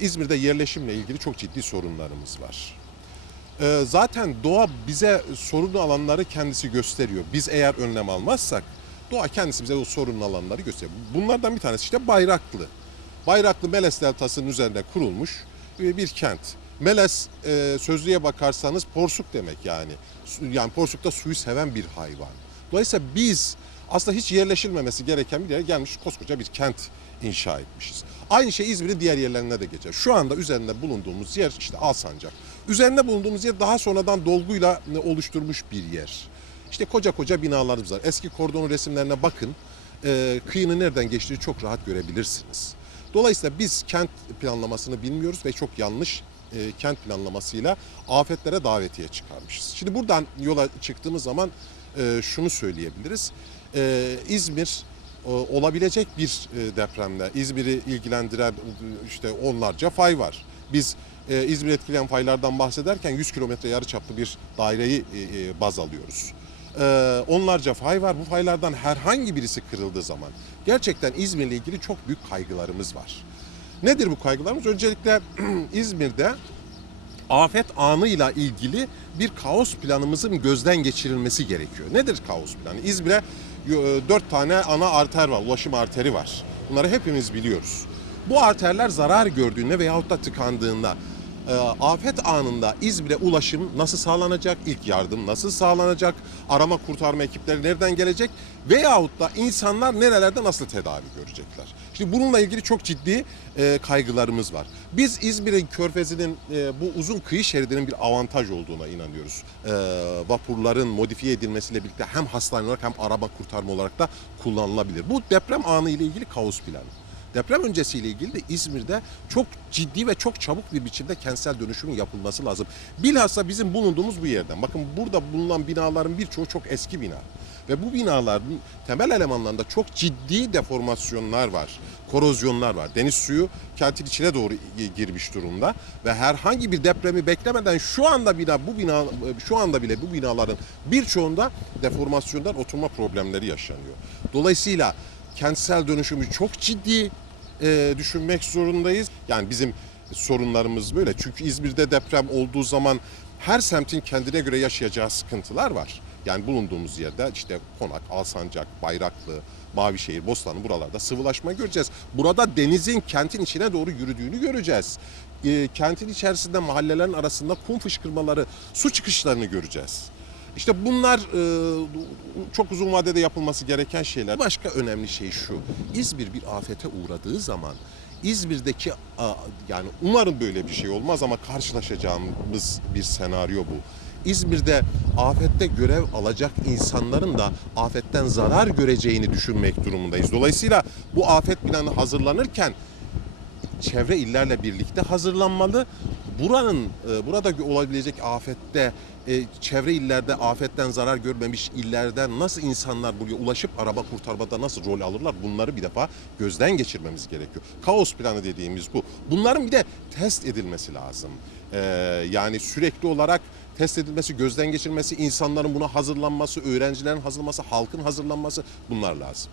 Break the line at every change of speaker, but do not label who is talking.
İzmir'de yerleşimle ilgili çok ciddi sorunlarımız var. Ee, zaten doğa bize sorunlu alanları kendisi gösteriyor. Biz eğer önlem almazsak doğa kendisi bize o sorunlu alanları gösteriyor. Bunlardan bir tanesi işte Bayraklı. Bayraklı Meles Deltası'nın üzerinde kurulmuş bir kent. Meles e, sözlüğe bakarsanız porsuk demek yani. Yani porsukta suyu seven bir hayvan. Dolayısıyla biz aslında hiç yerleşilmemesi gereken bir yere gelmiş koskoca bir kent inşa etmişiz. Aynı şey İzmir'in diğer yerlerine de geçer. Şu anda üzerinde bulunduğumuz yer işte Alsancak. Üzerinde bulunduğumuz yer daha sonradan dolguyla oluşturmuş bir yer. İşte koca koca binalarımız var. Eski kordonun resimlerine bakın. Ee, kıyının nereden geçtiğini çok rahat görebilirsiniz. Dolayısıyla biz kent planlamasını bilmiyoruz ve çok yanlış e, kent planlamasıyla afetlere davetiye çıkarmışız. Şimdi buradan yola çıktığımız zaman e, şunu söyleyebiliriz. E, İzmir e, olabilecek bir e, depremde İzmir'i ilgilendiren e, işte onlarca fay var. Biz e, İzmir etkileyen faylardan bahsederken 100 kilometre yarıçaplı bir daireyi e, e, baz alıyoruz. E, onlarca fay var. Bu faylardan herhangi birisi kırıldığı zaman gerçekten İzmir'le ilgili çok büyük kaygılarımız var. Nedir bu kaygılarımız? Öncelikle İzmir'de afet anıyla ilgili bir kaos planımızın gözden geçirilmesi gerekiyor. Nedir kaos planı? İzmir'e e, dört tane ana arter var, ulaşım arteri var. Bunları hepimiz biliyoruz. Bu arterler zarar gördüğünde veyahut da tıkandığında e, afet anında İzmir'e ulaşım nasıl sağlanacak, ilk yardım nasıl sağlanacak, arama kurtarma ekipleri nereden gelecek veyahut da insanlar nerelerde nasıl tedavi görecekler. Şimdi bununla ilgili çok ciddi e, kaygılarımız var. Biz İzmir'in körfezinin e, bu uzun kıyı şeridinin bir avantaj olduğuna inanıyoruz. E, vapurların modifiye edilmesiyle birlikte hem hastane olarak hem araba kurtarma olarak da kullanılabilir. Bu deprem anı ile ilgili kaos planı. Deprem öncesiyle ilgili de İzmir'de çok ciddi ve çok çabuk bir biçimde kentsel dönüşümün yapılması lazım. Bilhassa bizim bulunduğumuz bu yerden. Bakın burada bulunan binaların birçoğu çok eski bina. Ve bu binaların temel elemanlarında çok ciddi deformasyonlar var, korozyonlar var. Deniz suyu kentin içine doğru girmiş durumda ve herhangi bir depremi beklemeden şu anda bina bu bina şu anda bile bu binaların birçoğunda deformasyondan oturma problemleri yaşanıyor. Dolayısıyla kentsel dönüşümü çok ciddi e, düşünmek zorundayız. Yani bizim sorunlarımız böyle. Çünkü İzmir'de deprem olduğu zaman her semtin kendine göre yaşayacağı sıkıntılar var. Yani bulunduğumuz yerde işte Konak, Alsancak, Bayraklı, Mavişehir, Bostanlı buralarda sıvılaşma göreceğiz. Burada denizin kentin içine doğru yürüdüğünü göreceğiz. E, kentin içerisinde mahallelerin arasında kum fışkırmaları, su çıkışlarını göreceğiz. İşte bunlar e, çok uzun vadede yapılması gereken şeyler. Başka önemli şey şu. İzmir bir afete uğradığı zaman İzmir'deki yani umarım böyle bir şey olmaz ama karşılaşacağımız bir senaryo bu. İzmir'de afette görev alacak insanların da afetten zarar göreceğini düşünmek durumundayız. Dolayısıyla bu afet planı hazırlanırken çevre illerle birlikte hazırlanmalı. Buranın e, burada olabilecek afette e, çevre illerde afetten zarar görmemiş illerden nasıl insanlar buraya ulaşıp araba kurtarmada nasıl rol alırlar bunları bir defa gözden geçirmemiz gerekiyor. Kaos planı dediğimiz bu. Bunların bir de test edilmesi lazım. E, yani sürekli olarak test edilmesi, gözden geçirilmesi, insanların buna hazırlanması, öğrencilerin hazırlanması, halkın hazırlanması bunlar lazım.